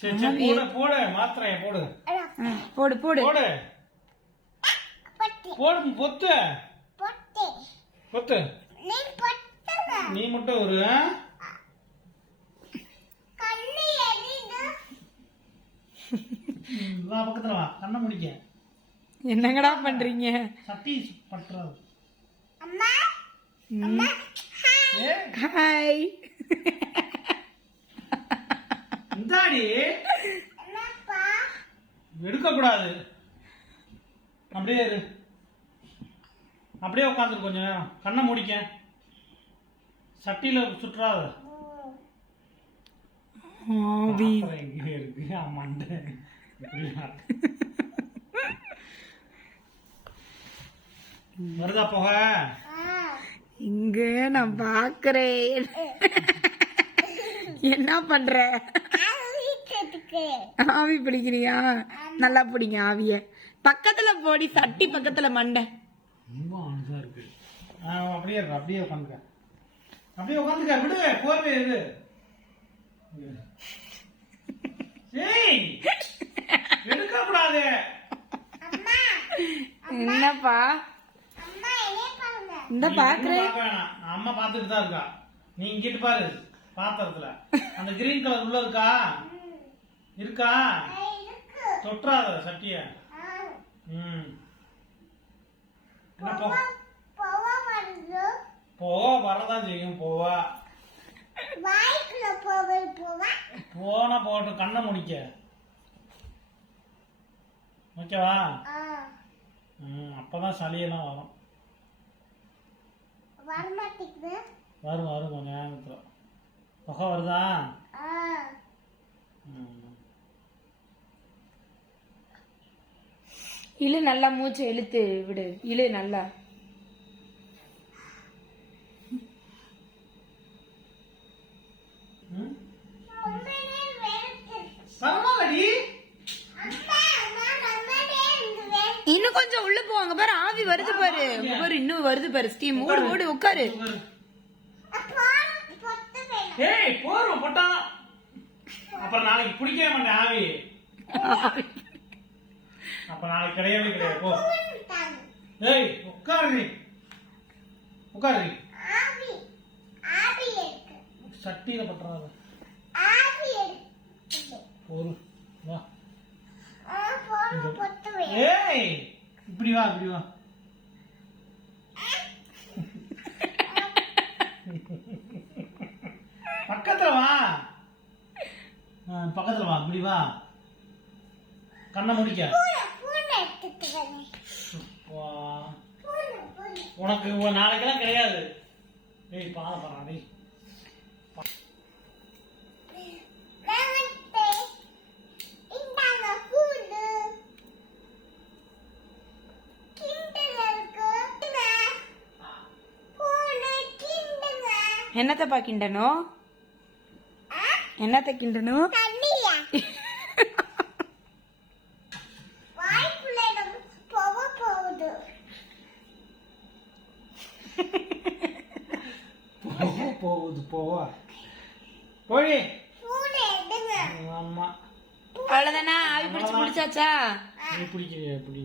சரி சரி போடு போடு மாத்திரைய போடு. போடு போடு. போடு. போடு பொத்து பொத்து நீ மட்டும் ஒரு ஆ? ம், வா பக்கத்துல வா. கண்ணை முடிக்க. என்னங்கடா பண்றீங்க? சட்டி பட்டுறாது. ம். ஏ ஹாய். இந்தாடி. எடுக்க கூடாது அப்படியே இரு. அப்படியே உட்காந்துரு கொஞ்ச நேரம். கண்ணை முடிக்க. சட்டியில சுற்றாத. இருக்கு. மண்டை. வருதா போக? இங்க நான் பாக்குறேன். என்ன பண்ற? ஆவி பிடிக்கிறியா? நல்லா பிடிங்க ஆவிய. பக்கத்துல போடி சட்டி பக்கத்துல மண்டை. ரொம்ப அனுசா இருக்கு. ஆ, அப்படியே அப்படியே உட்காந்துக்க அப்படியே உட்காந்துக்க விடு போர்வை ஏய் எடுக்க கூடாது என்னப்பா? இந்த பாக்குறேன். அம்மா பார்த்துட்டு தான் இருக்கா. நீ இங்கிட்டு பாரு பாத்திரத்துல. அந்த கிரீன் கலர் உள்ள இருக்கா? இருக்கா? தொட்டுறாத சட்டிய. ம். என்ன போவா வரதான் செய்யும் போவா. போனா போகட்டும் கண்ணை முடிக்க. ஓகேவா? ம் அப்பதான் சளியெல்லாம் வரும். வரும் வரும் கொஞ்ச நேரத்துல. புகை வருதா? ம். இழு நல்லா மூச்சு இழுத்து விடு. இழு நல்லா. இன்னும் கொஞ்சம் உள்ள போவாங்க பாரு. ஆவி வருது பாரு. இன்னும் வருது பாரு. ஸ்டீம் ஓடு ஓடு உட்காரு. அப்பா, பொத்து வேணும். ஏய் போறோம் போட்டா. அப்புறம் நாளைக்கு பிடிக்கவே மாட்டேன் ஆவி. அப்ப நாளைக்கு கிடையவே கிடையாது. போ. ஏய் உட்காரு உட்காரு. சட்டியில. ஒரு வா. வேணும். ஏய் இப்படி வா இப்படி வா. பக்கத்துல வா. பக்கத்துல வா இப்படி வா. கண்ணை முடிக்க பூனை, பூனை எடுத்துட்டு வரேன். வா. பூனை, பூனை. உனக்கு உன் நாளைக்கெல்லாம் கிடையாது ஏய் பாத பாரா டேய் வேகத்தை. இந்தாங்க பூண்டு. போக போகுது போவா. போய். ஆமா. அவ்வளவுதானா? ஆவி பிடிச்சு பிடிச்சாச்சா? நீ பிடிக்கிறியா இப்படி